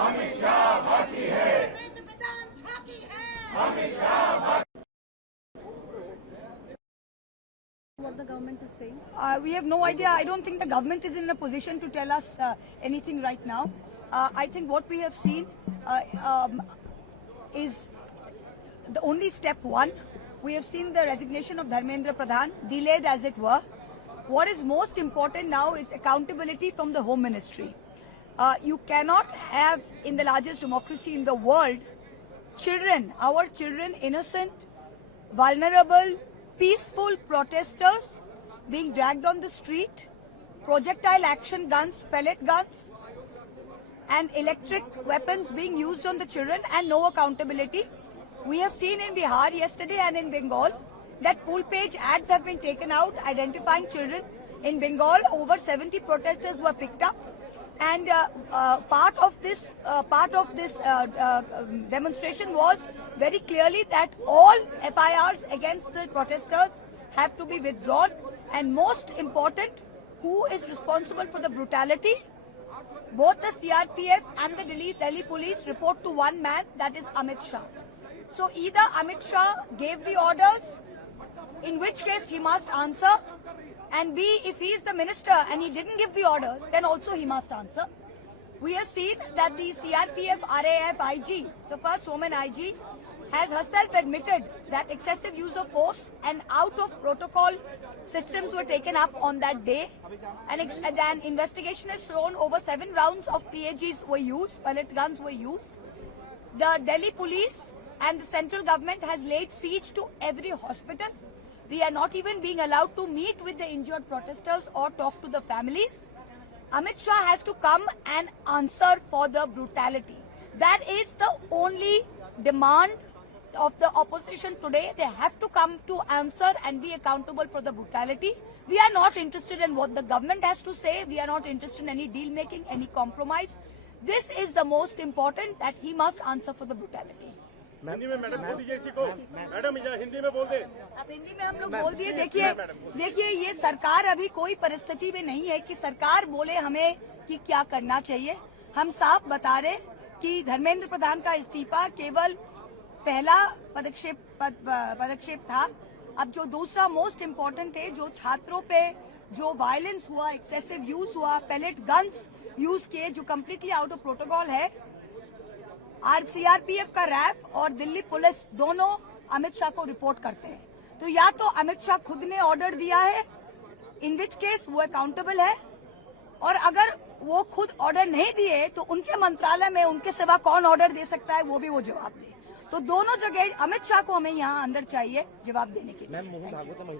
अमित शाह बाकी है, धर्मेंद्र प्रधान झांकी है। अमित शाह बाकी। What the government is saying? We have no idea. I don't think the government is in a position to tell us anything right now. I think what we have seen is the only step one. We have seen the resignation of Dharmendra Pradhan, delayed as it were. What is most important now is accountability from the Home Ministry. You cannot have, in the largest democracy in the world, children, our children, innocent, vulnerable, peaceful protesters being dragged on the street, projectile action guns, pellet guns, and electric weapons being used on the children, and no accountability. We have seen in Bihar yesterday and in Bengal that full-page ads have been taken out identifying children. In Bengal, over 70 protesters were picked up, and part of this demonstration was very clearly that all FIRs against the protesters have to be withdrawn, and most important, who is responsible for the brutality? Both the CRPF and the Delhi police report to one man, that is Amit Shah. So either Amit Shah gave the orders, in which case he must answer, and B, if he is the minister and he didn't give the orders, then also he must answer. We have seen that the CRPF RAF IG, the first woman IG, has herself admitted that excessive use of force and out of protocol systems were taken up on that day. And an investigation has shown over 7 rounds of PAGs were used, pellet guns were used. The Delhi police and the central government has laid siege to every hospital. We are not even being allowed to meet with the injured protesters or talk to the families. Amit Shah has to come and answer for the brutality. That is the only demand of the opposition today. They have to come to answer and be accountable for the brutality. We are not interested in what the government has to say. We are not interested in any deal making, any compromise. This is the most important, that he must answer for the brutality. Hindi में madam बोल दीजिए, इसी को madam Hindi में बोल दे। अब हिंदी में हम लोग बोल दिए। देखिए ये सरकार अभी कोई परिस्थिति में नहीं है कि सरकार बोले हमें कि क्या करना चाहिए। हम साफ बता रहे कि धर्मेंद्र प्रधान का इस्तीफा केवल पहला पदक्षेप था। अब जो दूसरा मोस्ट इम्पोर्टेंट है, जो छात्रों पे जो वायलेंस हुआ, एक्सेसिव यूज हुआ, पैलेट गन्स यूज किए, जो कम्प्लीटली आउट ऑफ प्रोटोकॉल है, CRPF का रैफ और दिल्ली पुलिस दोनों अमित शाह को रिपोर्ट करते हैं। तो या तो अमित शाह खुद ने ऑर्डर दिया है, इन विच केस वो अकाउंटेबल है, और अगर वो खुद ऑर्डर नहीं दिए तो उनके मंत्रालय में उनके सिवा कौन ऑर्डर दे सकता है, वो भी वो जवाब दे। तो दोनों जगह अमित शाह को हमें यहाँ अंदर चाहिए जवाब देने के लिए।